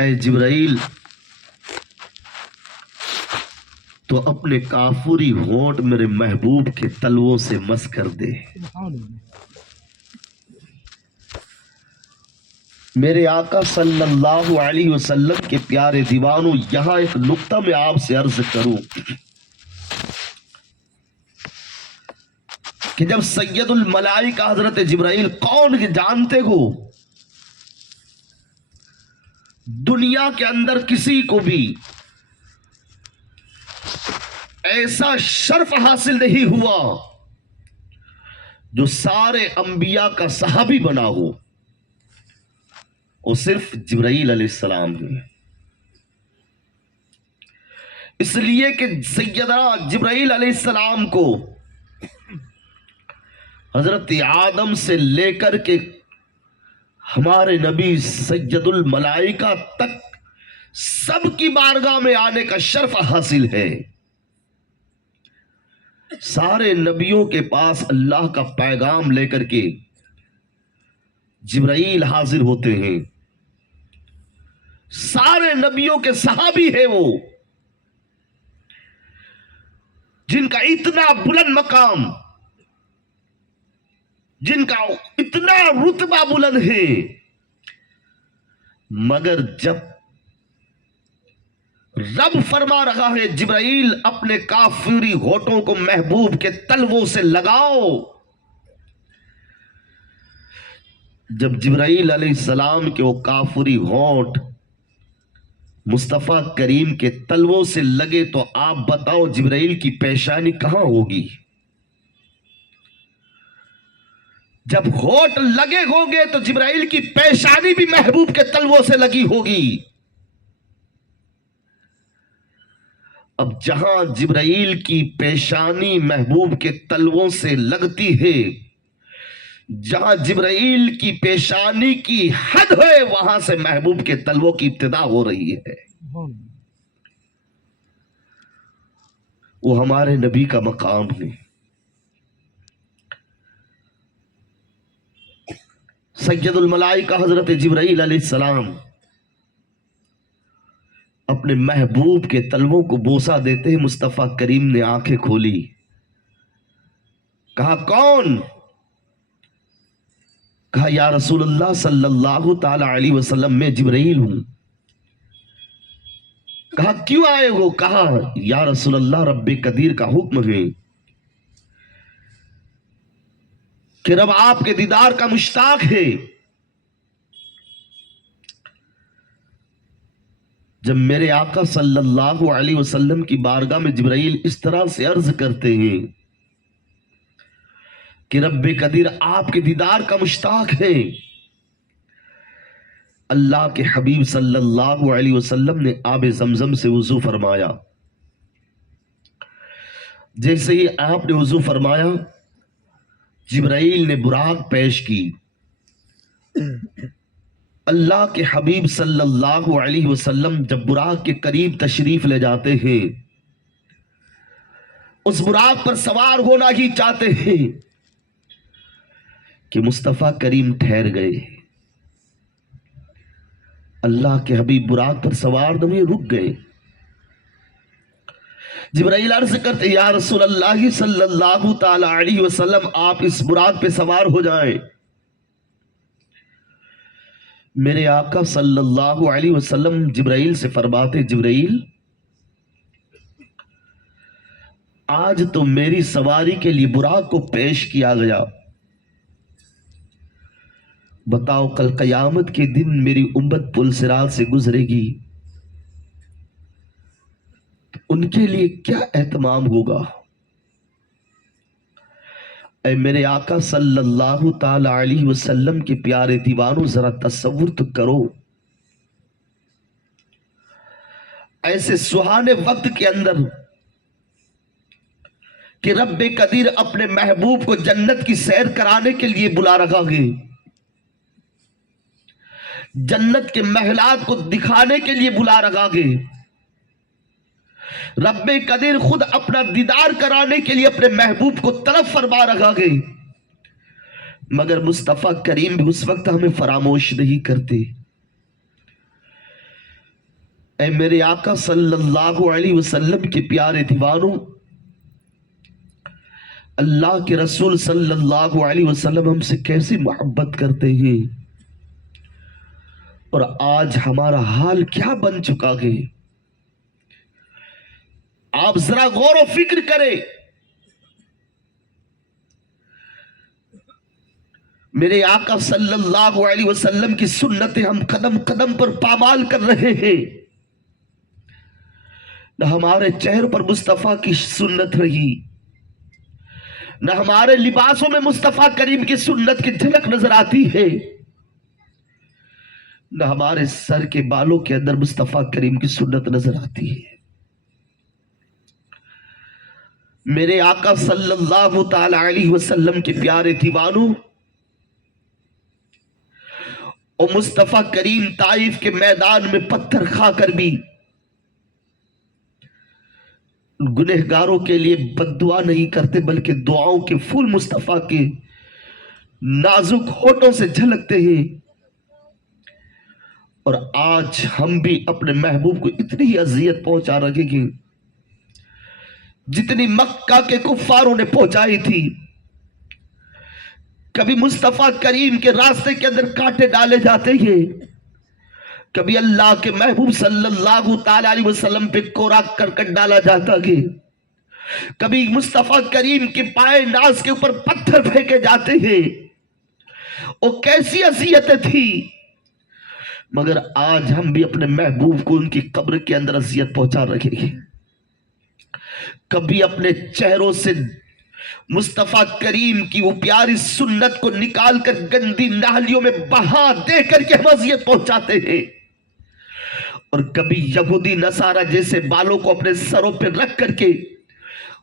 اے جبرائیل تو اپنے کافوری ہونٹ میرے محبوب کے تلووں سے مس کر دے۔ میرے آقا صلی اللہ علیہ وسلم کے پیارے دیوانوں، یہاں ایک نقطہ میں آپ سے عرض کروں کہ جب سید الملائکہ حضرت جبرائیل کون جانتے ہو، دنیا کے اندر کسی کو بھی ایسا شرف حاصل نہیں ہوا جو سارے انبیاء کا صحابی بنا ہو، وہ صرف جبرائیل علیہ السلام ہے۔ اس لیے کہ سیدنا جبرائیل علیہ السلام کو حضرت آدم سے لے کر کے ہمارے نبی سید الملائکہ تک سب کی بارگاہ میں آنے کا شرف حاصل ہے۔ سارے نبیوں کے پاس اللہ کا پیغام لے کر کے جبرائیل حاضر ہوتے ہیں، سارے نبیوں کے صحابی ہیں وہ، جن کا اتنا بلند مقام، جن کا اتنا رتبہ بلند ہے، مگر جب رب فرما رہا ہے جبرائیل اپنے کافری ہونٹوں کو محبوب کے تلووں سے لگاؤ، جب جبرائیل علیہ السلام کے وہ کافری ہونٹ مصطفیٰ کریم کے تلووں سے لگے تو آپ بتاؤ جبرائیل کی پیشانی کہاں ہوگی؟ جب ہونٹ لگے ہوں گے تو جبرائیل کی پیشانی بھی محبوب کے تلووں سے لگی ہوگی۔ اب جہاں جبرائیل کی پیشانی محبوب کے تلووں سے لگتی ہے، جہاں جبرائیل کی پیشانی کی حد ہے، وہاں سے محبوب کے تلووں کی ابتدا ہو رہی ہے۔ وہ ہمارے نبی کا مقام ہے۔ سید الملائکہ حضرت جبرائیل علیہ السلام اپنے محبوب کے تلووں کو بوسہ دیتے ہیں، مصطفیٰ کریم نے آنکھیں کھولی، کہا کون؟ کہا یا رسول اللہ صلی اللہ تعالی علیہ وسلم میں جبرائیل ہوں۔ کہا کیوں آئے ہو؟ کہا یا رسول اللہ رب قدیر کا حکم ہے کہ رب آپ کے دیدار کا مشتاق ہے۔ جب میرے آقا صلی اللہ علیہ وسلم کی بارگاہ میں جبرائیل اس طرح سے عرض کرتے ہیں کہ رب قدیر آپ کے دیدار کا مشتاق ہے، اللہ کے حبیب صلی اللہ علیہ وسلم نے آب زمزم سے وضو فرمایا۔ جیسے ہی آپ نے وضو فرمایا، جبرائیل نے براق پیش کی۔ اللہ کے حبیب صلی اللہ علیہ وسلم جب براق کے قریب تشریف لے جاتے ہیں، اس براق پر سوار ہونا ہی چاہتے ہیں کہ مصطفیٰ کریم ٹھہر گئے۔ اللہ کے حبیب براق پر سوار نہیں، رک گئے۔ جبرائیل عرض کرتے یا رسول اللہ صلی اللہ تعالی علیہ وسلم آپ اس براق پہ سوار ہو جائیں۔ میرے آقا صلی اللہ علیہ وسلم جبرائیل سے فرماتے جبرائیل آج تو میری سواری کے لیے براق کو پیش کیا گیا، بتاؤ کل قیامت کے دن میری امت پل صراط سے گزرے گی، ان کے لیے کیا اہتمام ہوگا؟ اے میرے آقا صلی اللہ تعالی علیہ وسلم کے پیارے دیوانوں، ذرا تصور تو کرو، ایسے سہانے وقت کے اندر کہ رب قدیر اپنے محبوب کو جنت کی سیر کرانے کے لیے بلا رہا ہے، جنت کے محلات کو دکھانے کے لیے بلا رہا ہے، رب قدیر خود اپنا دیدار کرانے کے لیے اپنے محبوب کو طلب فرما رہا ہے، مگر مصطفیٰ کریم بھی اس وقت ہمیں فراموش نہیں کرتے۔ اے میرے آقا صلی اللہ علیہ وسلم کے پیارے دیوانوں، اللہ کے رسول صلی اللہ علیہ وسلم ہم سے کیسی محبت کرتے ہیں، اور آج ہمارا حال کیا بن چکا ہے۔ آپ ذرا غور و فکر کریں، میرے آقا صلی اللہ علیہ وسلم کی سنتیں ہم قدم قدم پر پامال کر رہے ہیں، نہ ہمارے چہروں پر مصطفیٰ کی سنت رہی، نہ ہمارے لباسوں میں مصطفیٰ کریم کی سنت کی جھلک نظر آتی ہے، نہ ہمارے سر کے بالوں کے اندر مصطفیٰ کریم کی سنت نظر آتی ہے۔ میرے آقا صلی اللہ تعالی علیہ وسلم کے پیارے دیوانوں، اور مصطفیٰ کریم طائف کے میدان میں پتھر کھا کر بھی گنہگاروں کے لیے بد دعا نہیں کرتے، بلکہ دعاؤں کے پھول مصطفیٰ کے نازک ہونٹوں سے جھلکتے ہیں۔ اور آج ہم بھی اپنے محبوب کو اتنی ہی اذیت پہنچا رہے ہیں جتنی مکہ کے کفاروں نے پہنچائی تھی۔ کبھی مصطفیٰ کریم کے راستے کے اندر کانٹے ڈالے جاتے ہیں، کبھی اللہ کے محبوب صلی اللہ تعالی علیہ وسلم پہ کوڑا کرکٹ ڈالا جاتا ہے، کبھی مصطفیٰ کریم کے پائے ناز کے اوپر پتھر پھینکے جاتے ہیں۔ وہ کیسی اذیتیں تھی، مگر آج ہم بھی اپنے محبوب کو ان کی قبر کے اندر اذیت پہنچا رہے ہیں۔ کبھی اپنے چہروں سے مصطفیٰ کریم کی وہ پیاری سنت کو نکال کر گندی نالیوں میں بہا دے کر کے ہم اذیت پہنچاتے ہیں، اور کبھی یہودی نصارہ جیسے بالوں کو اپنے سروں پہ رکھ کر کے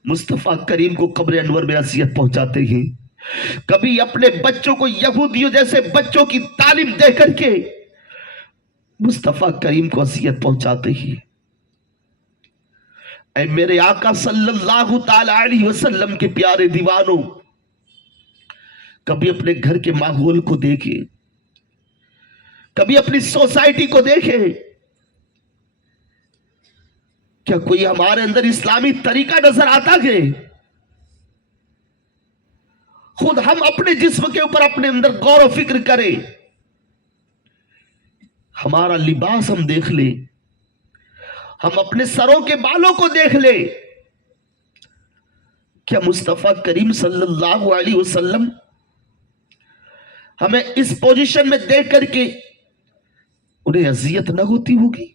مصطفیٰ کریم کو قبر انور میں اذیت پہنچاتے ہیں۔ کبھی اپنے بچوں کو یہودیوں جیسے بچوں کی تعلیم دے کر کے مصطفیٰ کریم کو اذیت پہنچاتے ہیں۔ اے میرے آقا صلی اللہ تعالی علیہ وسلم کے پیارے دیوانوں، کبھی اپنے گھر کے ماحول کو دیکھیں، کبھی اپنی سوسائٹی کو دیکھیں، کیا کوئی ہمارے اندر اسلامی طریقہ نظر آتا ہے؟ خود ہم اپنے جسم کے اوپر اپنے اندر غور و فکر کریں، ہمارا لباس ہم دیکھ لیں، ہم اپنے سروں کے بالوں کو دیکھ لیں، کیا مصطفیٰ کریم صلی اللہ علیہ وسلم ہمیں اس پوزیشن میں دیکھ کر کے انہیں اذیت نہ ہوتی ہوگی؟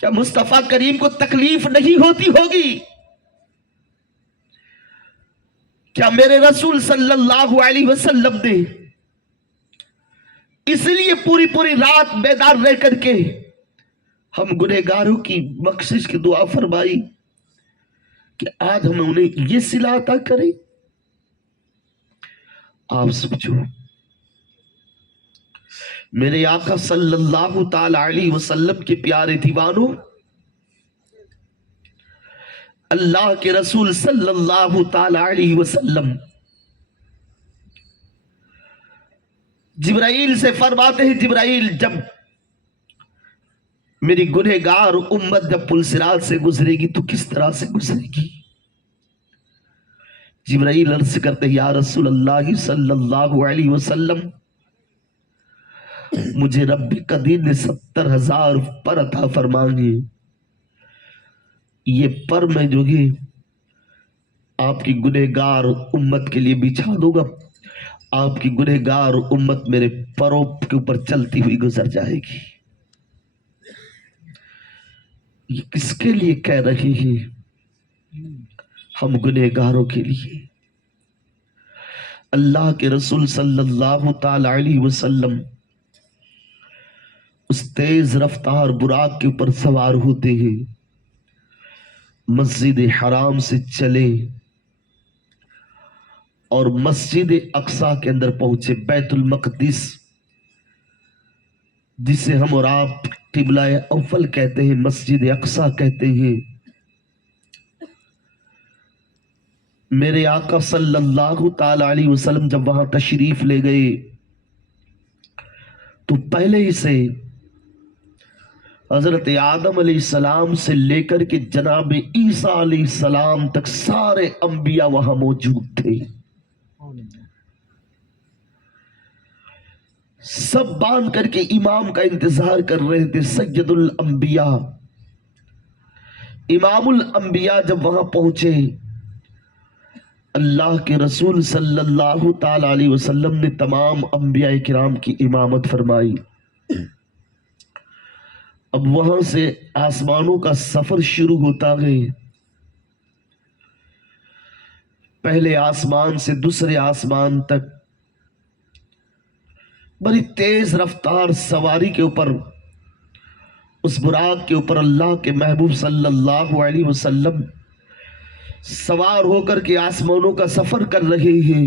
کیا مصطفیٰ کریم کو تکلیف نہیں ہوتی ہوگی؟ کیا میرے رسول صلی اللہ علیہ وسلم نے اس لیے پوری پوری رات بیدار رہ کر کے ہم گنہگاروں کی بخشش کی دعا فرمائی کہ آج ہم انہیں یہ صلہ عطا کریں؟ آپ سمجھو، میرے آقا صلی اللہ تعالی علیہ وسلم کے پیارے دیوانوں، اللہ کے رسول صلی اللہ تعالی علیہ وسلم جبرائیل سے فرماتے ہیں، جبرائیل جب میری گنہگار امت جب پل صراط سے گزرے گی تو کس طرح سے گزرے گی؟ جبرائیل عرض کرتے ہیں، یا رسول اللہ صلی اللہ علیہ وسلم، مجھے رب قدیر نے 70,000 پر عطا فرمائے، یہ پر میں جو ہے آپ کی گنہگار امت کے لیے بچھا دوں گا، آپ کی گنہگار امت میرے پروں کے اوپر چلتی ہوئی گزر جائے گی۔ یہ کس کے لیے کہہ رہے ہیں؟ ہم گنہگاروں کے لیے۔ اللہ کے رسول صلی اللہ تعالی علیہ وسلم اس تیز رفتار براق کے اوپر سوار ہوتے ہیں، مسجد حرام سے چلے اور مسجد اقصی کے اندر پہنچے، بیت المقدس جسے ہم اور آپ قبلہ اول کہتے ہیں، مسجد اقصی کہتے ہیں۔ میرے آقا صلی اللہ تعالی علیہ وسلم جب وہاں تشریف لے گئے تو پہلے ہی سے حضرت آدم علیہ السلام سے لے کر کے جناب عیسیٰ علیہ السلام تک سارے انبیاء وہاں موجود تھے. سب باندھ کر کے امام کا انتظار کر رہے تھے. سید الانبیاء امام الانبیاء جب وہاں پہنچے، اللہ کے رسول صلی اللہ تعالی علیہ وسلم نے تمام انبیاء کرام کی امامت فرمائی. اب وہاں سے آسمانوں کا سفر شروع ہوتا گئے. پہلے آسمان سے دوسرے آسمان تک بڑی تیز رفتار سواری کے اوپر، اس براق کے اوپر اللہ کے محبوب صلی اللہ علیہ وسلم سوار ہو کر کے آسمانوں کا سفر کر رہے ہیں،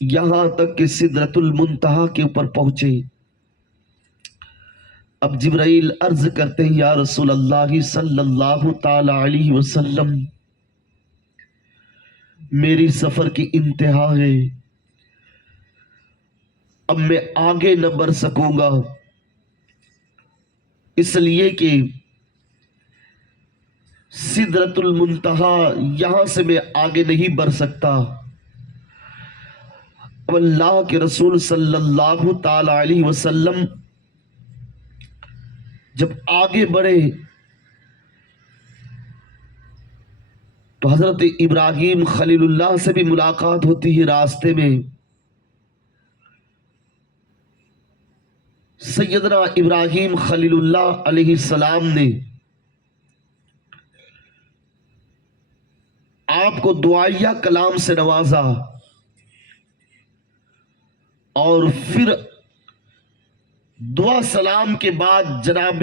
یہاں تک کہ سدرۃ المنتہا کے اوپر پہنچے. اب جبرائیل عرض کرتے ہیں یا رسول اللہ صلی اللہ تعالی علیہ وسلم، میری سفر کی انتہا ہے، اب میں آگے نہ بڑھ سکوں گا، اس لیے کہ سدرۃ المنتہا یہاں سے میں آگے نہیں بڑھ سکتا. اب اللہ کے رسول صلی اللہ تعالی علیہ وسلم جب آگے بڑھے تو حضرت ابراہیم خلیل اللہ سے بھی ملاقات ہوتی ہے. راستے میں سیدنا ابراہیم خلیل اللہ علیہ السلام نے آپ کو دعائیہ کلام سے نوازا، اور پھر دعا سلام کے بعد جناب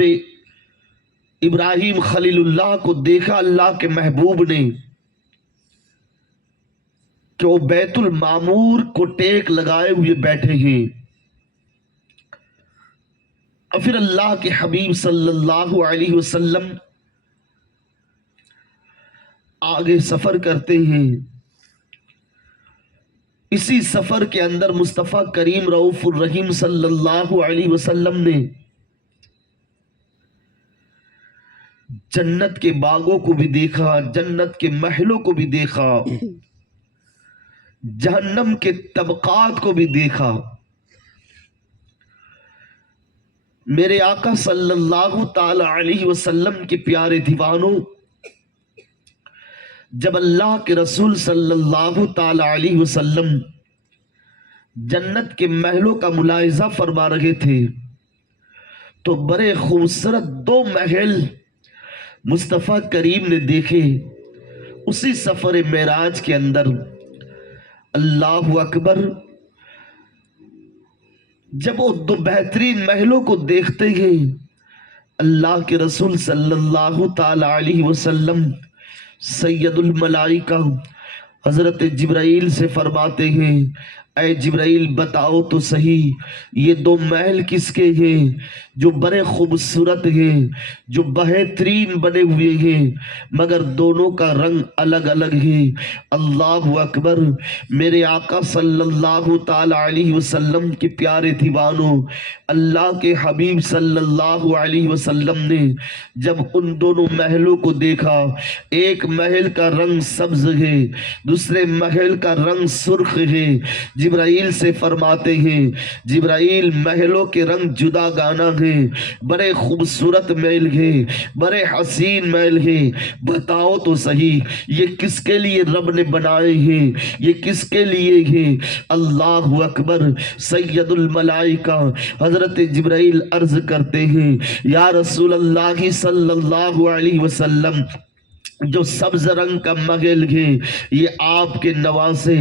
ابراہیم خلیل اللہ کو دیکھا اللہ کے محبوب نے کہ وہ بیت المعمور کو ٹیک لگائے ہوئے بیٹھے ہیں. اور پھر اللہ کے حبیب صلی اللہ علیہ وسلم آگے سفر کرتے ہیں. اسی سفر کے اندر مصطفیٰ کریم رؤوف الرحیم صلی اللہ علیہ وسلم نے جنت کے باغوں کو بھی دیکھا، جنت کے محلوں کو بھی دیکھا، جہنم کے طبقات کو بھی دیکھا. میرے آقا صلی اللہ تعالی علیہ وسلم کے پیارے دیوانوں، جب اللہ کے رسول صلی اللہ تعالی علیہ وسلم جنت کے محلوں کا ملاحظہ فرما رہے تھے تو بڑے خوبصورت 2 محل مصطفیٰ کریم نے دیکھے. اسی سفر معراج کے اندر اللہ اکبر، جب وہ 2 بہترین محلوں کو دیکھتے ہیں، اللہ کے رسول صلی اللہ تعالی علیہ وسلم سید الملائکہ حضرت جبرائیل سے فرماتے ہیں اے جبرائیل بتاؤ تو صحیح یہ 2 محل کس کے ہیں جو بڑے خوبصورت ہیں، جو بہترین بنے ہوئے ہیں، مگر دونوں کا رنگ الگ الگ ہے. اللہ اکبر. میرے آقا صلی اللہ تعالی علیہ وسلم کے پیارے دیوانوں، اللہ کے حبیب صلی اللہ علیہ وسلم نے جب ان دونوں محلوں کو دیکھا، ایک محل کا رنگ سبز ہے، دوسرے محل کا رنگ سرخ ہے. جبرائیل سے فرماتے ہیں جبرائیل محلوں کے رنگ جدا گانا ہیں، بڑے خوبصورت محل ہیں، بڑے حسین محل ہیں، بتاؤ تو صحیح یہ کس کے لیے رب نے بنائے ہیں، یہ کس کے لیے ہیں. اللہ اکبر. سید الملائکہ حضرت جبرائیل عرض کرتے ہیں یا رسول اللہ صلی اللہ علیہ وسلم، جو سبز رنگ کا محل ہے یہ آپ کے نواسے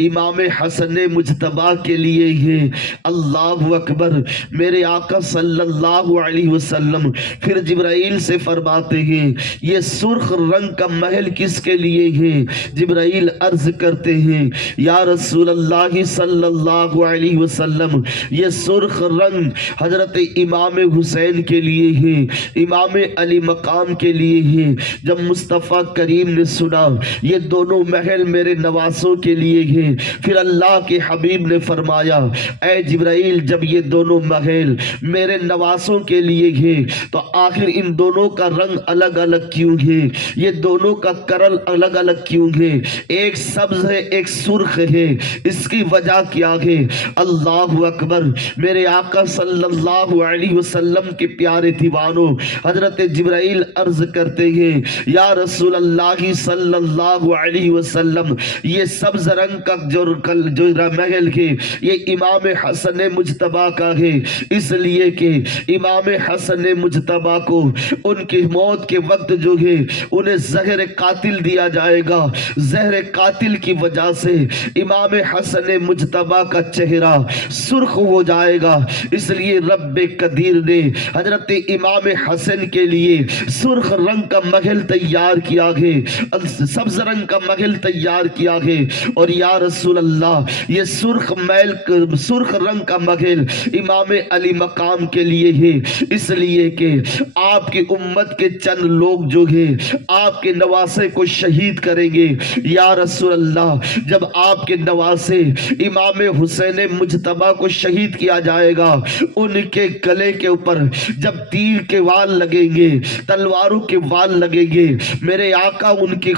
امام حسن مجتبی کے لیے ہے. اللہ اکبر. میرے آقا صلی اللہ علیہ وسلم پھر جبرائیل سے فرماتے ہیں یہ سرخ رنگ کا محل کس کے لیے ہے. جبرائیل عرض کرتے ہیں یا رسول اللہ صلی اللہ علیہ وسلم یہ سرخ رنگ حضرت امام حسین کے لیے ہے، امام علی مقام کے لیے ہے. جب مصطفیٰ مصطفیٰ کریم نے سنا یہ دونوں محل میرے نواسوں کے لیے ہیں، پھر اللہ کے حبیب نے فرمایا اے جبرائیل جب یہ دونوں محل میرے نواسوں کے لیے ہیں تو آخر ان دونوں کا رنگ الگ الگ کیوں ہے؟ یہ دونوں کا کرل الگ الگ کیوں ہے؟ ایک سبز ہے ایک سرخ ہے، اس کی وجہ کیا ہے؟ اللہ اکبر! میرے آقا صلی اللہ علیہ وسلم کے پیارے دیوانوں، حضرت جبرائیل عرض کرتے ہیں یا رسول اللہ صلی اللہ علیہ وسلم یہ سبز رنگ کا جو محل ہے یہ امام حسن مجتبیٰ کا ہے، اس لیے کہ امام حسن مجتبیٰ کو ان کی موت کے وقت جو ہے انہیں زہر قاتل دیا جائے گا، زہر قاتل کی وجہ سے امام حسن مجتبیٰ کا چہرہ سرخ ہو جائے گا، اس لیے رب قدیر نے حضرت امام حسن کے لیے سرخ رنگ کا محل تیار کیا ہے، سبز رنگ کا محل تیار کیا ہے، اور یا رسول اللہ یہ سرخ رنگ کا محل امام علی مقام کے لیے ہے، اس لیے کہ آپ کی امت کے چند لوگ جو ہیں آپ کے نواسے کو شہید کریں گے۔ یا رسول اللہ جب آپ کے نواسے امام حسین مجتبیٰ کو شہید کیا جائے گا، ان کے گلے کے اوپر جب تیر کے وال لگیں گے، تلواروں کے وال لگیں گے، میرے آقا ان کے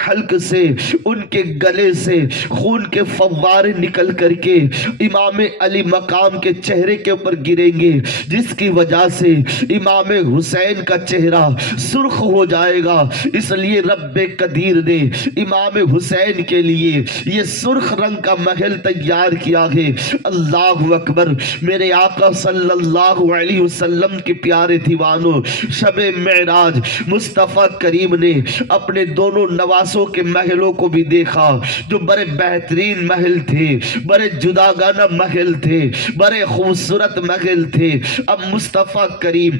حلق سے ان کے گلے سے خون کے فوارے نکل کر کے امام علی مقام کے چہرے کے اوپر گریں گے، جس کی وجہ سے امام حسین کا چہرہ سرخ ہو جائے گا، اس لیے رب قدیر نے امام حسین کے لیے یہ سرخ رنگ کا محل تیار کیا ہے۔ اللہ اکبر! میرے آقا صلی اللہ علیہ وسلم کے پیارے دیوانوں، شب معراج مصطفیٰ کریم نے اپنے دونوں نواسوں کے محلوں کو بھی دیکھا جو بڑے بہترین محل تھے، بڑے جداگانہ محل تھے، بڑے خوبصورت محل تھے۔ اب مصطفیٰ کریم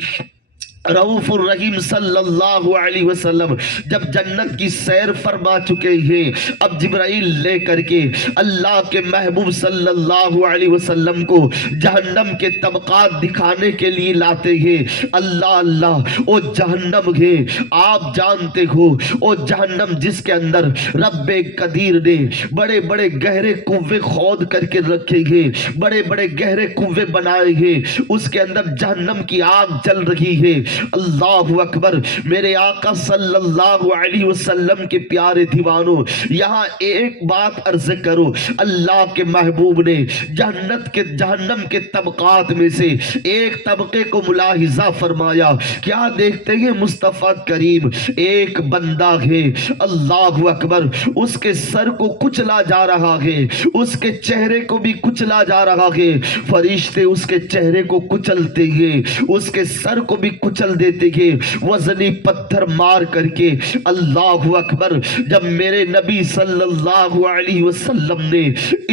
رؤوف الرحیم صلی اللہ علیہ وسلم جب جنت کی سیر فرما چکے ہیں، اب جبرائیل لے کر کے اللہ کے محبوب صلی اللہ علیہ وسلم کو جہنم کے طبقات دکھانے کے لیے لاتے ہیں۔ اللہ اللہ! او جہنم ہے، آپ جانتے ہو او جہنم جس کے اندر رب قدیر نے بڑے بڑے گہرے کنویں کھود کر کے رکھے ہیں، بڑے بڑے گہرے کنویں بنائے ہیں، اس کے اندر جہنم کی آگ جل رہی ہے۔ اللہ اکبر! میرے آقا صلی اللہ علیہ وسلم کے پیارے دیوانوں، یہاں ایک بات عرض کرو، اللہ کے محبوب نے جہنم کے طبقات میں سے ایک طبقے کو ملاحظہ فرمایا۔ کیا دیکھتے ہیں مصطفیٰ کریم؟ ایک بندہ ہے، اللہ اکبر، اس کے سر کو کچلا جا رہا ہے، اس کے چہرے کو بھی کچلا جا رہا ہے، فرشتے اس کے چہرے کو کچلتے ہیں، اس کے سر کو بھی کچل دیتے ہیں وزنی پتھر مار کر کے۔ اللہ اکبر! جب میرے نبی صلی اللہ علیہ وسلم نے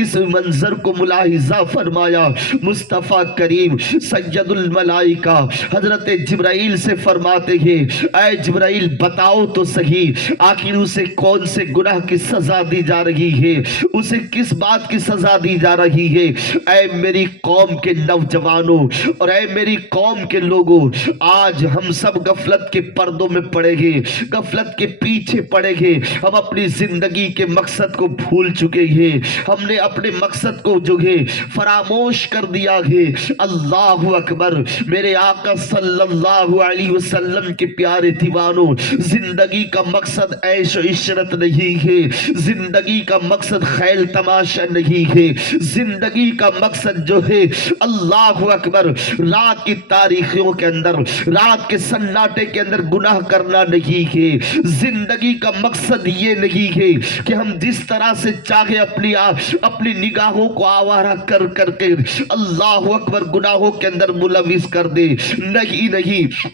اس منظر کو ملاحظہ فرمایا، مصطفیٰ کریم سید الملائکہ حضرت جبرائیل سے فرماتے ہیں اے جبرائیل بتاؤ تو صحیح، آخر اسے کون سے گناہ کی سزا دی جا رہی ہے، اسے کس بات کی سزا دی جا رہی ہے؟ اے میری قوم کے نوجوانوں اور اے میری قوم کے لوگوں، آج ہم سب غفلت کے پردوں میں پڑے گے، غفلت کے پیچھے پڑے گے، ہم اپنی زندگی کے مقصد کو بھول چکے ہیں، ہم نے اپنے مقصد کو جو ہے فراموش کر دیا ہے۔ اللہ اکبر! میرے آقا صلی اللہ علیہ وسلم کے پیارے دیوانوں، زندگی کا مقصد عیش و عشرت نہیں ہے، زندگی کا مقصد خیل تماشا نہیں ہے، زندگی کا مقصد جو ہے اللہ اکبر رات کی تاریخیوں کے اندر، رات کے سناٹے کے اندر گناہ کرنا نہیں ہے، زندگی کا مقصد یہ نہیں ہے کہ ہم جس طرح سے چاہے اپنی نگاہوں کو آوارہ کر کے اللہ اکبر گناہوں کے اندر ملوث کر دے، نہیں۔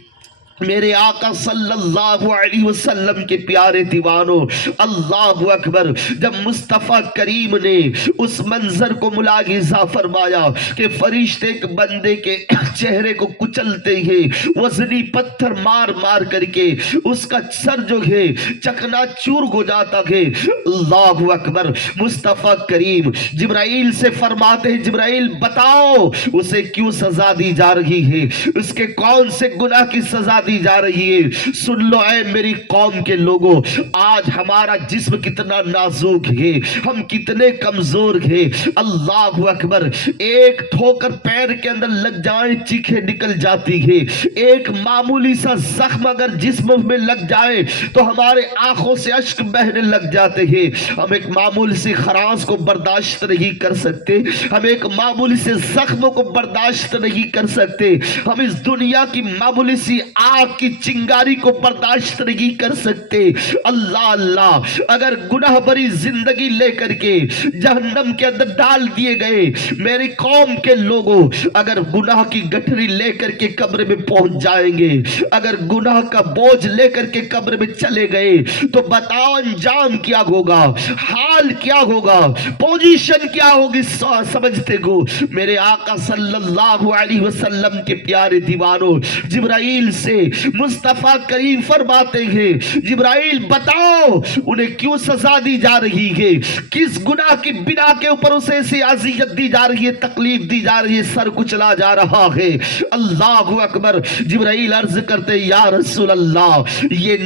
میرے آقا صلی اللہ علیہ وسلم کے پیارے دیوانوں، اللہ اکبر! جب مصطفیٰ کریم نے اس منظر کو ملاحظہ فرمایا کہ فرشتے ایک بندے کے چہرے کو کچلتے ہیں، وزنی پتھر مار مار کر کے اس کا سر جو ہے چکنا چور ہو جاتا ہے، اللہ اکبر! مصطفیٰ کریم جبرائیل سے فرماتے ہیں جبرائیل بتاؤ اسے کیوں سزا دی جا رہی ہے، اس کے کون سے گناہ کی سزا دی دی جا رہی ہے۔ سن لو اے میری قوم کے لوگوں، آج ہمارا جسم کتنا نازک ہے، ہم کتنے کمزور ہیں۔ اللہ اکبر، ایک ٹھوکر پیر کے اندر لگ جائے چیخیں نکل جاتی ہے، ایک معمولی سا زخم اگر جسم میں لگ جائے تو ہمارے آنکھوں سے اشک بہنے لگ جاتے ہیں۔ ہم ایک معمولی سی خراش کو برداشت نہیں کر سکتے، ہم ایک معمولی سے زخم کو برداشت نہیں کر سکتے، ہم اس دنیا کی معمولی سی آگ کی چنگاری کو برداشت نہیں کر سکتے۔ اللہ اللہ، اگر گناہ بری زندگی لے کر کے جہنم کے اندر ڈال دیے گئے، میری قوم کے لوگوں اگر گناہ کی گٹھری لے کر کے قبر میں پہنچ جائیں گے، اگر گناہ کا بوجھ لے کر کے قبر میں چلے گئے تو بتاؤ انجام کیا ہوگا، حال کیا ہوگا، پوزیشن کیا ہوگی؟ سمجھتے گو میرے آقا صلی اللہ علیہ وسلم کے پیارے دیوانوں، جبرائیل سے مصطفیٰ کریم فرماتے ہیں، جبرائیل بتاؤ انہیں کیوں سزا دی جا رہی ہے، کس گناہ کی بنا کے اوپر اسے ایسی اذیت دی جا رہی ہے، تکلیف دی جا رہی ہے، سر کچلا جا رہا ہے۔ اللہ اکبر، جبرائیل عرض کرتے یا رسول اللہ، یہ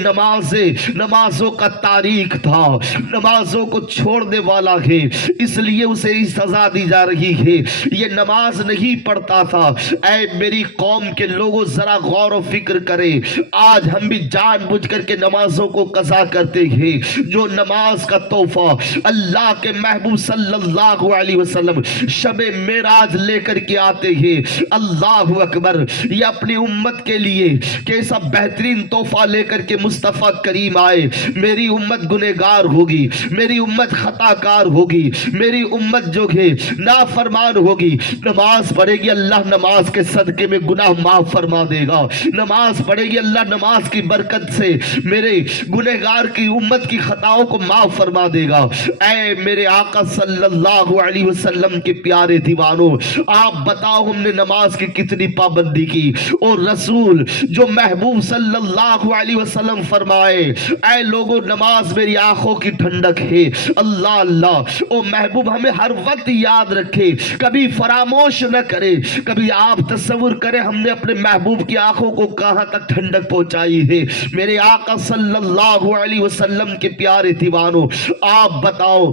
نمازوں کا تاریخ تھا، نمازوں کو چھوڑنے والا ہے، اس لیے اسے سزا دی جا رہی ہے، یہ نماز نہیں پڑھتا تھا۔ اے میری قوم کے لوگوں ذرا غور و فکر کریں، آج ہم بھی جان بوجھ کر کے نمازوں کو قضا کرتے ہیں۔ جو نماز کا تحفہ اللہ کے محبوب صلی اللہ علیہ وسلم شب معراج لے کر کے آتے ہیں، اللہ اکبر، یہ اپنی امت کے لیے کیسا بہترین تحفہ لے کر کے مصطفیٰ کریم آئے۔ میری امت گنہگار ہوگی، میری امت خطا کار ہوگی، میری امت جو ہے نافرمان ہوگی، نماز پڑھے گی، اللہ نماز کے صدقے میں گناہ معاف فرما دے گا، نماز پڑھے گی، اللہ نماز کی برکت سے میرے گنہگار کی امت کی خطاؤں کو معاف فرما دے گا۔ اے میرے آقا صلی اللہ علیہ وسلم کے پیارے دیوانوں، آپ بتاؤ ہم نے نماز کی کتنی پابندی کی، اور رسول جو محبوب صلی اللہ علیہ وسلم فرمائے اے لوگوں نماز میری آنکھوں کی ٹھنڈک ہے۔ اللہ اللہ، او محبوب ہمیں ہر وقت یاد رکھے، کبھی فراموش نہ کرے۔ کبھی آپ تصور کریں ہم نے اپنے محبوب کی آنکھوں کو کہاں تک ٹھنڈک پہنچائی ہے۔ میرے آقا صلی اللہ علیہ وسلم کے پیارے دیوانوں، آپ بتاؤ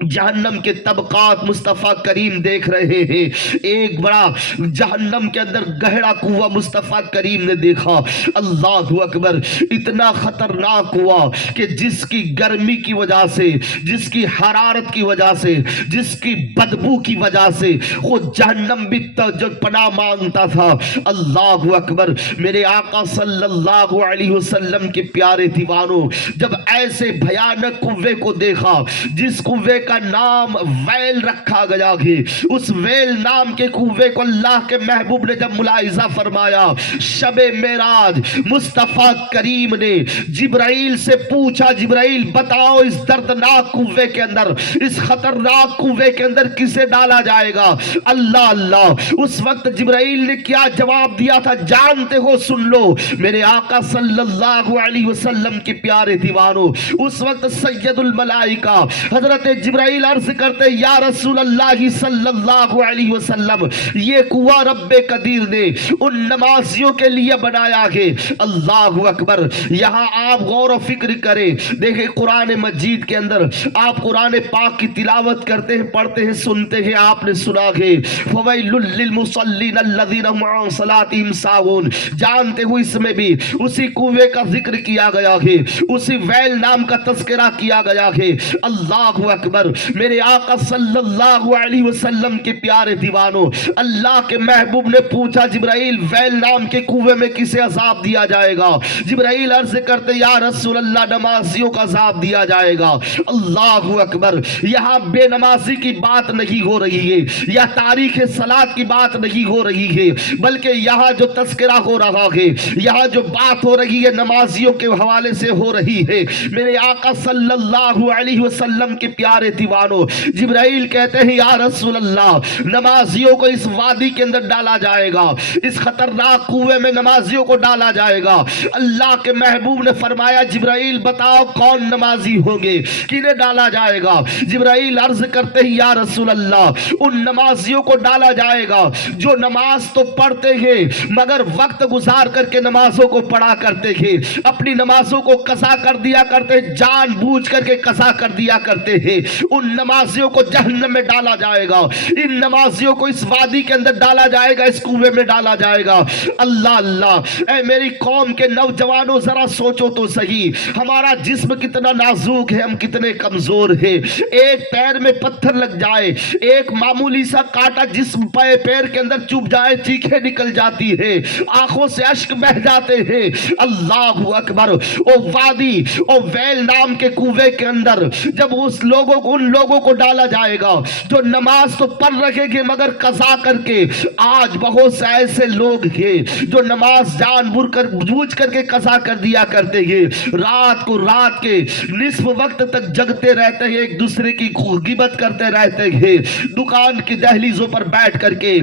جہنم کے طبقات مصطفیٰ کریم دیکھ رہے ہیں، ایک بڑا جہنم کے اندر گہرا کنواں مصطفیٰ کریم نے دیکھا۔ اللہ اکبر، اتنا خطرناک کنواں کہ جس کی گرمی کی وجہ سے، جس کی حرارت کی وجہ سے، جس کی بدبو کی وجہ سے وہ جہنم بھی جو پناہ مانگتا تھا۔ اللہ اکبر، میرے آقا صلی اللہ علیہ وسلم کے پیارے دیوانوں، جب ایسے بھیانک کنویں کو دیکھا جس کنویں کا نام ویل رکھا گیا ہے، اس ویل نام کے کنویں کو اللہ کے محبوب نے جب ملاحظہ فرمایا، شب معراج مصطفیٰ کریم نے جبرائیل سے پوچھا، جبرائیل بتاؤ اس دردناک کنویں کے اندر، اس خطرناک کنویں کے اندر کسے ڈالا جائے گا؟ اللہ اللہ، اس وقت جبرائیل نے کیا جواب دیا تھا جانتے ہو؟ سن لو میرے آقا صلی اللہ علیہ وسلم کے پیارے دیوانوں، اس وقت سید الملائکہ حضرت جبرائیل عرض کرتے یا رسول اللہ صلی اللہ علیہ وسلم، یہ کنواں رب قدیر نے ان نمازیوں کے لیے بنایا ہے۔ اللہ اکبر، یہاں آپ غور و فکر کریں، دیکھیں قرآن مجید کے اندر آپ قرآن پاک کی تلاوت کرتے ہیں، پڑھتے ہیں، سنتے ہیں، آپ نے سنا ہے فَوَيْلٌ لِّلْمُصَلِّينَ الَّذِينَ هُمْ عَن صَلَاتِهِمْ سَاهُونَ، جانتے ہو اس میں بھی اسی کنویں کا ذکر کیا گیا ہے، اسی ویل نام کا تذکرہ کیا گیا ہے۔ اللہ اکبر، میرے آقا صلی اللہ علیہ وسلم کے پیارے دیوانوں، اللہ کے محبوب نے پوچھا جبرائیل ویل نام کے کنویں میں کسے عذاب دیا جائے گا؟ جبرائیل عرض کرتے یا رسول اللہ نمازیوں کا عذاب دیا جائے گا۔ اللہ اکبر، یہاں بے نمازی کی بات نہیں ہو رہی ہے، یا تاریخ صلاۃ کی بات نہیں ہو رہی ہے، بلکہ یہاں جو تذکرہ ہو رہا ہے، یہاں جو بات ہو رہی ہے نمازیوں کے حوالے سے ہو رہی ہے۔ میرے آقا صلی اللہ علیہ وسلم کے پیارے دیوانوں، جبرائیل کہتے ہیں یا رسول اللہ، نمازیوں کو اس وادی کے اندر ڈالا جائے گا، اس خطرناک کنویں میں نمازیوں کو ڈالا جائے گا۔ اللہ کے محبوب نے فرمایا جبرائیل بتاؤ کون نمازی ہوں گے، کنہیں ڈالا جائے گا؟ جبرائیل عرض کرتے ہیں یا رسول اللہ، ان نمازیوں کو ڈالا جائے گا جو نماز تو پڑھتے ہیں مگر وقت گزار کر کے نمازوں کو پڑھا کرتے ہیں، اپنی نمازوں کو قضا کر دیا کرتے، جان بوجھ کر کے قضا کر دیا کرتے ہیں۔ ان نمازیوں کو جہنم میں ڈالا جائے گا، ان نمازیوں کو اس وادی کے اندر ڈالا جائے گا، اس کنویں میں ڈالا جائے گا۔ اللہ اللہ، اے میری قوم کے نوجوانوں ذرا سوچو تو صحیح، ہمارا جسم کتنا نازک ہے، ہم کتنے کمزور ہیں۔ ایک پیر میں پتھر لگ جائے، ایک معمولی سا کانٹا جسم پیر کے اندر چبھ جائے، چیخیں نکل جاتی ہے، آنکھوں سے اشک بہہ جاتے ہیں۔ اللہ اکبر، او وادی، او ویل نام کے کنویں کے اندر جب ان لوگوں کو ڈالا جائے گا جو نماز تو پڑھ رکھے گے مگر قضا کر کے، آج بہت سے ایسے لوگ ہیں جو نماز جان بوجھ کر کے قضا کر دیا کرتے ہیں، رات کو رات کے نصف وقت تک جگتے رہتے ہیں، ایک دوسرے کی غیبت کرتے رہتے ہیں، دکان کی دہلیزوں پر بیٹھ کر کے،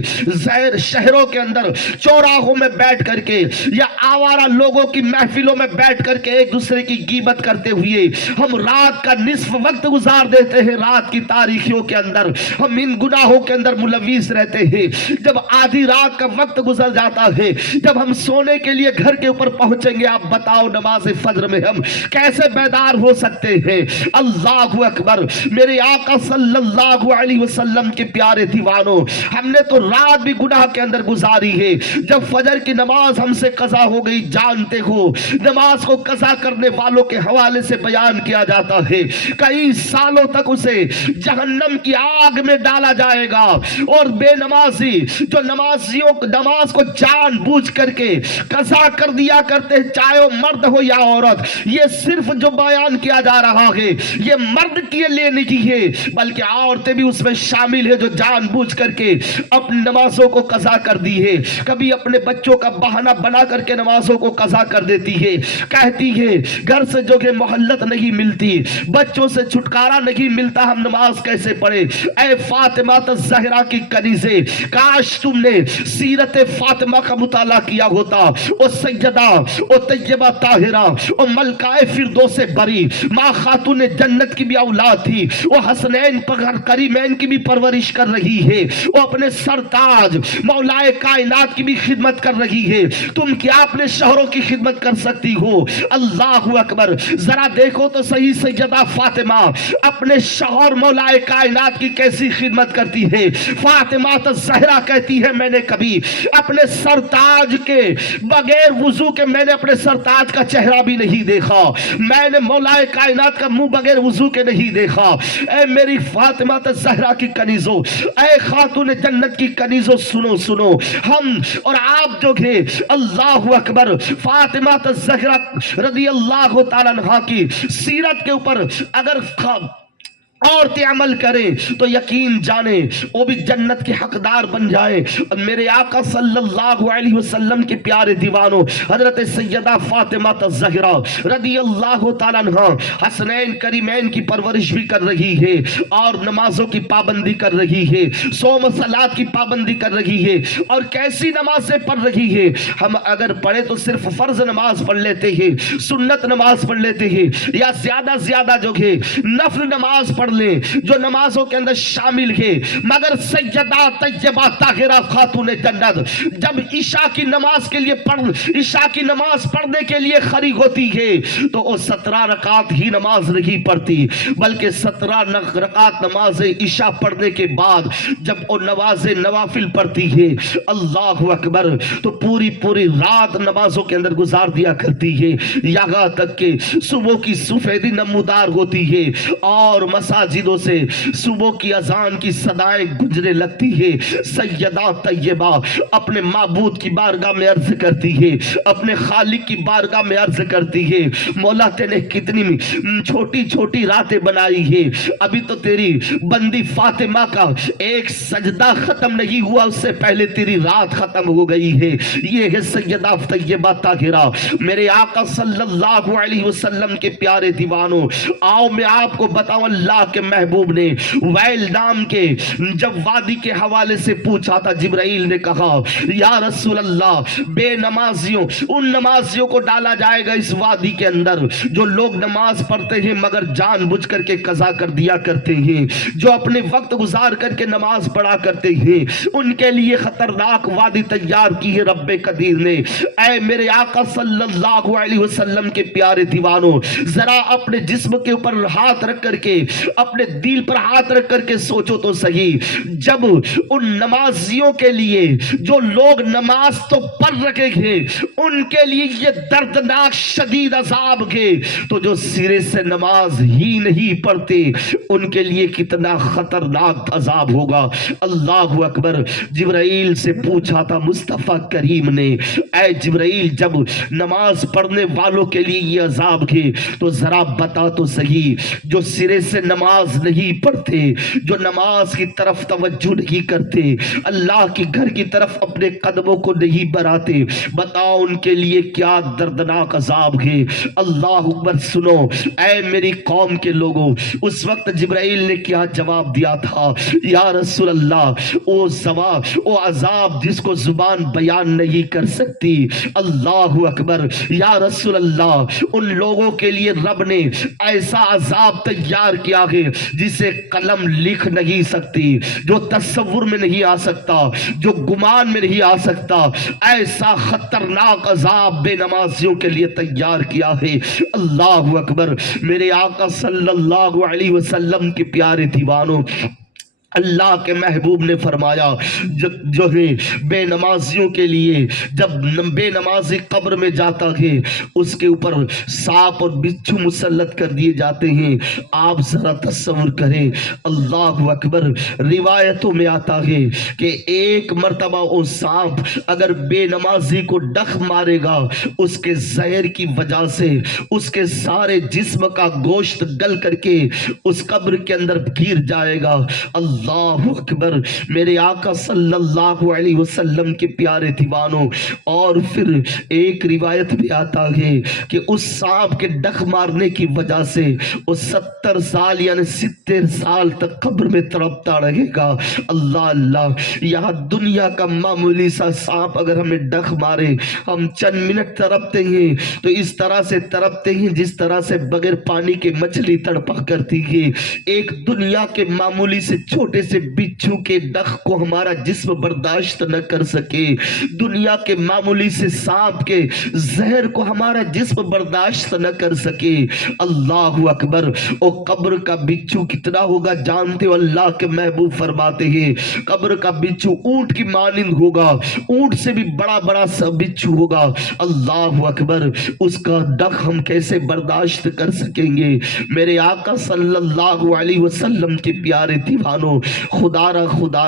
شہروں کے اندر چوراہوں میں بیٹھ کر کے، یا آوارہ لوگوں کی محفلوں میں بیٹھ کر کے ایک دوسرے کی غیبت کرتے ہوئے ہم رات کا نصف وقت گزار دیتے ہیں۔ رات کی تاریخیوں کے اندر ہم ان گناہوں کے اندر ملوث رہتے ہیں۔ جب آدھی رات کا وقت گزر جاتا ہے، جب ہم سونے کے لیے گھر کے اوپر پہنچیں گے، آپ بتاؤ نماز فجر میں ہم کیسے بیدار ہو سکتے ہیں؟ اللہ اکبر، میرے آقا صلی اللہ علیہ وسلم کے پیارے دیوانوں، ہم نے تو رات بھی گناہ کے اندر گزاری ہے۔ جب فجر کی نماز ہم سے قضا ہو گئی، جانتے ہو نماز کو قضا کرنے والوں کے حوالے سے بیان کیا جاتا ہے کئی سالوں تک اسے جہنم کی آگ میں ڈالا جائے گا، اور بے نمازی جو نماز کو جان بوجھ کر کے قضا کر دیا کرتے، چاہے وہ مرد ہو یا عورت، یہ صرف جو بیان کیا جا رہا ہے یہ مرد کے لیے نہیں ہے بلکہ عورتیں بھی اس میں شامل ہے جو جان بوجھ کر کے اپنی نمازوں کو قضا کر دی ہے، کبھی اپنے بچوں کا بہانہ بنا کر کے نمازوں کو قضا کر دیتی ہے، کہتی ہے گھر سے جو کہ مہلت نہیں ملتی، بچوں سے چھٹکارا نہیں ملتا، ہم نماز کیسے پڑھے؟ اے فاطمہ الزہرا کی کنیزیں، کاش تم نے سیرت فاطمہ کا مطالعہ کیا ہوتا۔ او سیدہ، او طیبہ طاہرہ، او ملکہ فردوس بری، ماں خاتون جنت کی بھی اولاد تھی، وہ حسنین کریمین کی بھی پرورش کر رہی ہے، وہ اپنے سرتاج مولا کائنات کی بھی خدمت کر رہی ہے، تم کیا اپنے شوہروں کی خدمت کر سکتی ہو؟ اللہ اکبر، ذرا دیکھو تو صحیح سیدہ فاطمہ اپنے شوہر مولا کائنات کی کیسی خدمت کرتی ہے۔ فاطمہ الزہرا کہتی ہے میں نے کبھی اپنے سرتاج کے بغیر وضو کے میں نے اپنے سرتاج کا چہرہ بھی نہیں دیکھا، میں نے مولا کائنات کا منہ بغیر وضو کے نہیں دیکھا۔ اے میری فاطمہ الزہرا کی کنیزوں، اے خاتون جنت کی کنیزوں، سنو سنو، ہم اور آپ جو کہ اللہ اکبر فاطمہ الزہرا رضی اللہ تعالیٰ عنہا کی سیرت کے اوپر اگر عورتیں عمل کریں تو یقین جانیں وہ بھی جنت کے حقدار بن جائیں۔ میرے آقا صلی اللہ علیہ وسلم کے پیارے دیوانوں، حضرت سیدہ فاطمہ الزہرا رضی اللہ تعالیٰ عنہ حسنین کریمین کی پرورش بھی کر رہی ہے اور نمازوں کی پابندی کر رہی ہے، صوم و صلات کی پابندی کر رہی ہے، اور کیسی نمازیں پڑھ رہی ہے؟ ہم اگر پڑھے تو صرف فرض نماز پڑھ لیتے ہیں، سنت نماز پڑھ لیتے ہیں، یا زیادہ زیادہ جو ہے نفل نماز پڑھ لیں جو نمازوں کے اندر شامل ہے، مگر سیدہ طیبہ طاہرہ خاتون جنت جب عشاء کی نماز کے لیے عشاء کی نماز پڑھنے کے لیے کھڑی ہوتی ہے تو وہ 17 رکعت ہی نماز نہیں پڑھتی بلکہ 17 رکعت نماز عشاء پڑھنے کے بعد جب وہ نماز نوافل پڑھتی ہے، اللہ اکبر، تو پوری رات نمازوں کے اندر گزار دیا کرتی ہے، یہاں تک کہ صبح کی سفیدی نمودار ہوتی ہے اور مساجدوں سے صبح کی اذان کی صدائیں گونجنے لگتی ہے۔ سیدہ طیبہ اپنے معبود کی بارگاہ میں عرض کرتی ہے، اپنے خالق کی بارگاہ میں عرض کرتی ہے، مولا تینے کتنی چھوٹی چھوٹی راتیں بنائی ہے، ابھی تو تیری بندی فاطمہ کا ایک سجدہ ختم نہیں ہوا، اس سے پہلے تیری رات ختم ہو گئی ہے۔ یہ ہے سیدہ طیبہ طاہرہ۔ میرے آقا صلی اللہ علیہ وسلم کے پیارے دیوانوں، آؤ میں آپ کو بتاؤں اللہ کے محبوب نے ویل نام کے جب وادی کے حوالے سے پوچھا تھا، جبرائیل نے کہا یا رسول اللہ، بے نمازیوں، ان نمازیوں کو ڈالا جائے گا اس وادی کے اندر جو لوگ نماز پڑھتے ہیں مگر جان بوجھ کر کے قضا کر دیا کرتے ہیں، جو اپنے وقت گزار کر کے نماز پڑھا کرتے ہیں، ان کے لیے خطرناک وادی تیار کی ہے رب قدیر نے۔ اے میرے آقا صلی اللہ علیہ وسلم کے پیارے دیوانوں، ذرا اپنے جسم کے اوپر ہاتھ رکھ کر کے، اپنے دل پر ہاتھ رکھ کر کے سوچو تو صحیح، جب ان نمازیوں کے لیے جو لوگ نماز تو پڑھ رکھے ہیں ان کے لیے یہ دردناک شدید عذاب ہے، تو جو سرے سے نماز ہی نہیں پڑھتے ان کے لیے کتنا خطرناک عذاب ہوگا۔ اللہ اکبر۔ جبرائیل سے پوچھا تھا مصطفیٰ کریم نے، اے جبرائیل، جب نماز پڑھنے والوں کے لیے یہ عذاب ہے تو ذرا بتا تو صحیح، جو سرے سے نماز نہیں پڑھتے، جو نماز کی طرف توجہ نہیں کرتے، اللہ کی گھر کی طرف اپنے قدموں کو نہیں بڑھاتے، بتاؤ ان کے لیے کیا دردناک عذاب ہے۔ اللہ اکبر۔ سنو اے میری قوم کے لوگوں، اس وقت جبرائیل نے کیا جواب دیا تھا، یا رسول اللہ، وہ عذاب جس کو زبان بیان نہیں کر سکتی، اللہ اکبر، یا رسول اللہ، ان لوگوں کے لیے رب نے ایسا عذاب تیار کیا ہے جسے قلم لکھ نہیں سکتی، جو تصور میں نہیں آ سکتا، جو گمان میں نہیں آ سکتا، ایسا خطرناک عذاب بے نمازیوں کے لیے تیار کیا ہے۔ اللہ اکبر۔ میرے آقا صلی اللہ علیہ وسلم کے پیارے دیوانوں، اللہ کے محبوب نے فرمایا جو ہے بے نمازیوں کے لیے جب بے نمازی قبر میں جاتا ہے اس کے اوپر سانپ اور بچھو مسلط کر دیے جاتے ہیں۔ آپ ذرا تصور کریں، اللہ اکبر۔ روایتوں میں آتا ہے کہ ایک مرتبہ وہ سانپ اگر بے نمازی کو ڈخ مارے گا، اس کے زہر کی وجہ سے اس کے سارے جسم کا گوشت گل کر کے اس قبر کے اندر گر جائے گا۔ اللہ اکبر۔ میرے آقا صلی اللہ علیہ وسلم کے پیارے دیوانوں، اور پھر ایک روایت بھی آتا ہے کہ اس سانپ کے ڈخ مارنے کی وجہ سے وہ 70 سال یعنی 70 سال تک قبر میں تڑپتا رہے گا۔ اللہ اللہ۔ یہاں دنیا کا معمولی سا سانپ اگر ہمیں ڈخ مارے، ہم چند منٹ تڑپتے ہیں تو اس طرح سے تڑپتے ہیں جس طرح سے بغیر پانی کے مچھلی تڑپا کرتی ہے۔ ایک دنیا کے معمولی سے چھوٹے سے بچھو کے ڈخ کو ہمارا جسم برداشت نہ کر سکے، دنیا کے معمولی سے سانپ کے زہر کو ہمارا جسم برداشت نہ کر سکے۔ اللہ اکبر۔ او قبر کا بچھو کتنا ہوگا جانتے ہو؟ اللہ کے محبوب فرماتے ہیں قبر کا بچھو اونٹ کی مانند ہوگا، اونٹ سے بھی بڑا بڑا سا بچھو ہوگا۔ اللہ اکبر۔ اس کا ڈخ ہم کیسے برداشت کر سکیں گے؟ میرے آقا صلی اللہ علیہ وسلم کے پیارے دیوانوں، خدا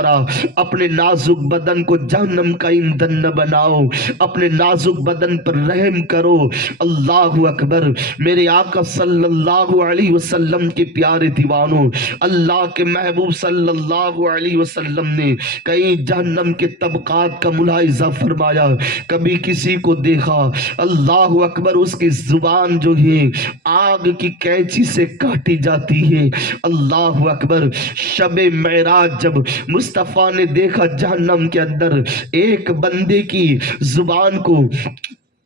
را اپنے نازک بدن کو جہنم کا ایندھن نہ بناؤ، اپنے نازک بدن پر رحم کرو۔ اللہ اکبر۔ میرے آقا صلی اللہ علیہ وسلم کے پیارے دیوانوں، اللہ کے محبوب صلی اللہ علیہ وسلم نے کئی جہنم کے طبقات کا ملاحظہ فرمایا، کبھی کسی کو دیکھا، اللہ اکبر، اس کی زبان جو ہے آگ کی کینچی سے کاٹی جاتی ہے۔ اللہ اکبر۔ شب معراج جب مصطفیٰ نے دیکھا جہنم کے اندر ایک بندے کی زبان کو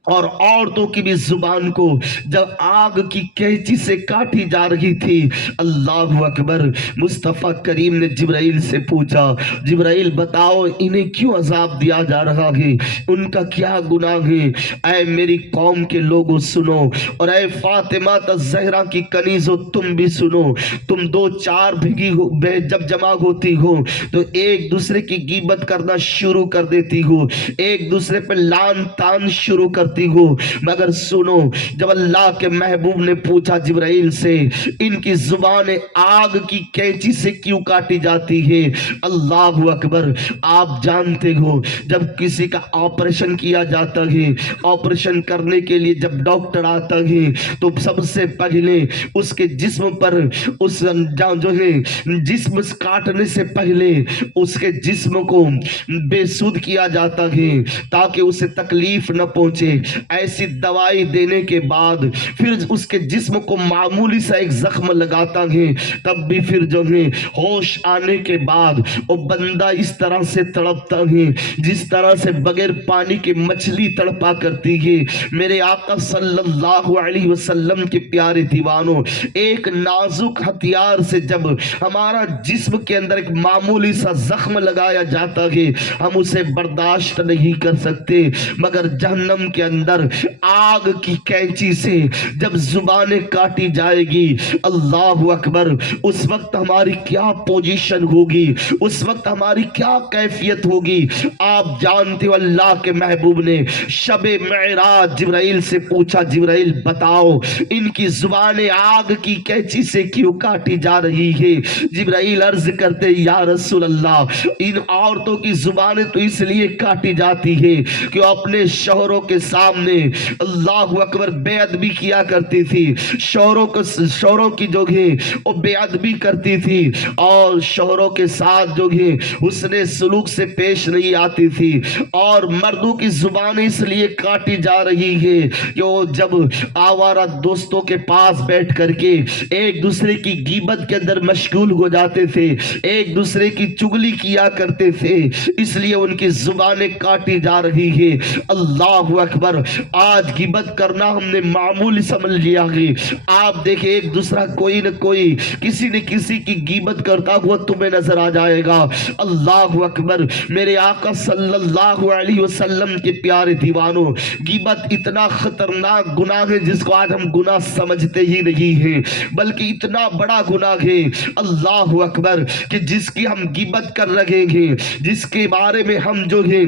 اور عورتوں کی بھی زبان کو جب آگ کی کینچی سے کاٹی جا رہی تھی، اللہ اکبر، مصطفیٰ کریم نے جبرائیل سے پوچھا، جبرائیل بتاؤ انہیں کیوں عذاب دیا جا رہا ہے، ان کا کیا گناہ ہے؟ اے میری قوم کے لوگوں سنو، اور اے فاطمہ الزہرا کی کنیزو تم بھی سنو۔ تم دو چار جب جمع ہوتی ہو تو ایک دوسرے کی غیبت کرنا شروع کر دیتی ہو، ایک دوسرے پہ لعن طعن شروع کرتی ہو، مگر سنو، جب اللہ کے محبوب نے پوچھا جبرائیل سے ان کی زبانیں آگ کی کینچی سے کیوں کاٹی جاتی ہے، اللہ اکبر، آپ جانتے ہو جب کسی کا آپریشن کیا جاتا ہے، آپریشن کرنے کے لیے جب ڈاکٹر آتا ہے تو سب سے پہلے اس کے جسم پر اس جو ہے جسم کاٹنے سے پہلے اس کے جسم کو بے سود کیا جاتا ہے تاکہ اسے تکلیف نہ پہنچے، ایسی دوائی دینے کے بعد پھر اس کے جسم کو معمولی سا ایک زخم لگاتا ہے، تب بھی پھر جو ہے ہوش آنے کے بعد وہ بندہ اس طرح سے تڑپتا ہے جس طرح سے بغیر پانی کے مچھلی تڑپا کرتی ہے۔ میرے آقا صلی اللہ علیہ وسلم کے پیارے دیوانوں، ایک نازک ہتھیار سے جب ہمارا جسم کے اندر ایک معمولی سا زخم لگایا جاتا ہے ہم اسے برداشت نہیں کر سکتے، مگر جہنم کے اندر آگ کی کینچی سے جب زبانیں کاٹی جائے گی، اللہ اکبر، اس وقت ہماری کیا پوزیشن ہوگی، اس وقت ہماری کیا کیفیت ہوگی۔ آپ جانتے ہو اللہ کے محبوب نے شب معراج جبرائیل سے پوچھا، جبرائیل بتاؤ ان کی زبانیں آگ کی کینچی سے کیوں کاٹی جا رہی ہے؟ جبرائیل عرض کرتے یا رسول اللہ، ان عورتوں کی زبانیں تو اس لیے کاٹی جاتی ہے کہ وہ اپنے شوہروں کے سامنے اللہ اکبر بے ادبی کیا کرتی تھی، شوہروں کی جو ہے وہ بے ادبی کرتی تھی اور شوہروں کے ساتھ جو ہے حسن سلوک سے پیش نہیں آتی تھی، اور مردوں کی زبانیں اس لیے کاٹی جا رہی ہے کہ وہ جب آوارہ دوستوں کے پاس بیٹھ کر کے ایک دوسرے کی غیبت کے اندر مشغول ہو جاتے تھے، ایک دوسرے کی چگلی کیا کرتے تھے، اس لیے ان کی زبانیں کاٹی جا رہی ہے۔ اللہ اکبر، آج غیبت کرنا ہم نے معمولی سمجھ لیا ہے۔ آپ دیکھیں ایک دوسرا کوئی نہ کوئی کسی نہ کسی کی غیبت کرتا ہوا تمہیں نظر آ جائے گا۔ اللہ اکبر، میرے آقا صلی اللہ علیہ وسلم کے پیارے دیوانوں، غیبت اتنا خطرناک گناہ ہے جس کو آج ہم گناہ سمجھتے ہی نہیں ہیں، بلکہ اتنا بڑا گناہ ہے اللہ اکبر کہ جس کی ہم غیبت کر رہے ہیں، جس کے بارے میں ہم جو ہے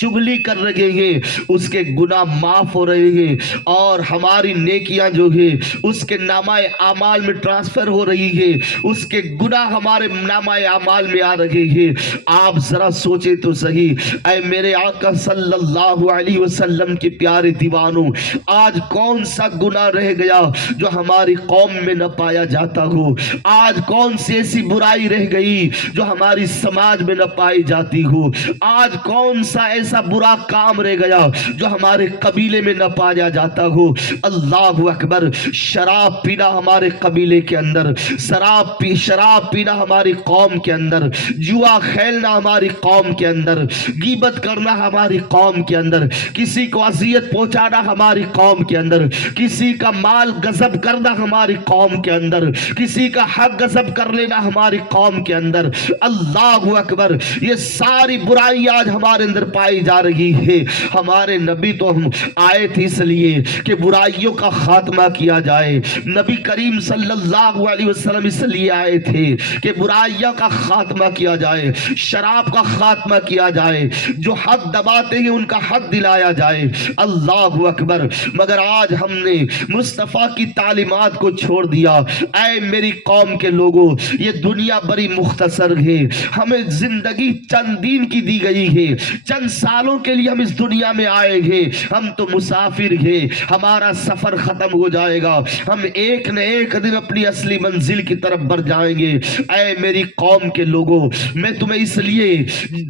چگلی کر رہے ہیں، اس کے گناہ معاف ہو رہے ہیں اور ہماری نیکیاں جو ہے اس کے نامہ اعمال میں ٹرانسفر ہو رہی ہے، اس کے گناہ ہمارے نامہ اعمال میں آ رہے ہیں۔ آپ ذرا سوچے تو صحیح، اے میرے آقا صلی اللہ علیہ وسلم کے پیارے دیوانوں، آج کون سا گناہ رہ گیا جو ہماری قوم میں نہ پایا جاتا ہو؟ آج کون سی ایسی برائی رہ گئی جو ہماری سماج میں نہ پائی جاتی ہو؟ آج کون سا ایسا برا کام رہ گیا جو ہمارے قبیلے میں نہ پایا جاتا ہو؟ اللہ اکبر، شراب پینا ہمارے قبیلے کے اندر، شراب پینا ہماری قوم کے اندر، جوا کھیلنا ہماری قوم کے اندر، غیبت کرنا ہماری قوم کے اندر، کسی کو اذیت پہنچانا ہماری قوم کے اندر، کسی کا مال غصب کرنا ہماری قوم کے اندر، کسی کا حق غصب کر لینا ہماری قوم کے اندر۔ اللہ اکبر، یہ ساری برائی آج ہمارے اندر پائی جا رہی ہے۔ ہمارے نبی تو ہم آئے تھے اس لیے کہ برائیوں کا خاتمہ کیا جائے، نبی کریم صلی اللہ علیہ وسلم اس لیے آئے تھے کہ برائیوں کا خاتمہ کیا جائے، شراب کا خاتمہ کیا جائے، جو حق دباتے ہیں ان کا حق دلایا جائے۔ اللہ اکبر، مگر آج ہم نے مصطفیٰ کی تعلیمات کو چھوڑ دیا۔ اے میری قوم کے لوگوں، یہ دنیا بڑی مختصر ہے، ہمیں زندگی چند دن کی دی گئی ہے، چند سالوں کے لیے ہم اس دنیا میں آئے ہیں، ہم تو مسافر ہیں، ہمارا سفر ختم ہو جائے گا، ہم ایک نہ ایک دن اپنی اصلی منزل کی طرف بڑھ جائیں گے۔ اے میری قوم کے لوگوں، میں تمہیں اس لیے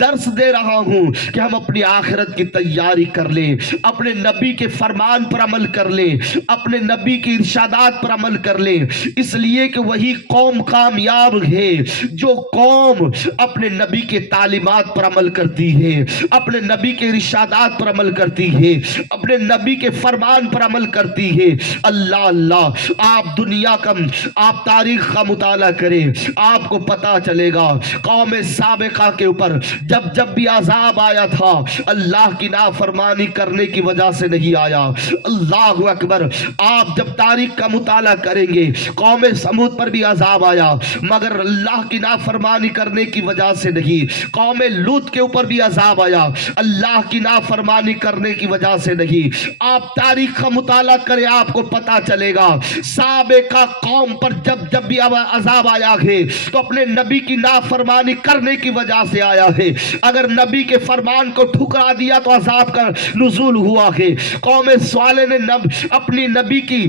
درس دے رہا ہوں کہ ہم اپنی آخرت کی تیاری کر لیں، اپنے نبی کے فرمان پر عمل کر لیں، اپنے نبی کی ارشادات پر عمل کر لیں، اس لیے کہ وہی قوم کامیاب ہے جو قوم اپنے نبی کے تعلیمات پر عمل کرتی ہے، اپنے نبی کے ارشادات پر عمل کرتی ہے، اپنے نبی کے فرمان پر عمل کرتی ہے۔ اللہ اللہ، آپ دنیا کا، آپ تاریخ کا مطالعہ کریں، آپ کو پتا چلے گا قوم سابقہ کے اوپر جب بھی عذاب آیا تھا اللہ کی نافرمانی کرنے کی وجہ سے نہیں آیا۔ اللہ اکبر، آپ جب تاریخ کا مطالعہ کریں گے قوم سمود پر بھی عذاب آیا مگر اللہ کی نافرمانی کرنے کی وجہ سے نہیں، قوم لوط کے اوپر بھی عذاب آیا اللہ کی نافرمانی کرنے کی وجہ سے نہیں۔ آپ تاریخ کا مطالعہ کریں، آپ کو پتا چلے گا سابقہ قوم پر جب بھی عذاب آیا ہے تو اپنے نبی کی نافرمانی کرنے کی وجہ سے آیا ہے، اگر نبی کے فرمان کو ٹھکرا دیا تو عذاب کا نزول ہوا ہے۔ قوم صالح نے اپنی نبی کی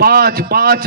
5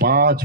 5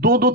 2-2,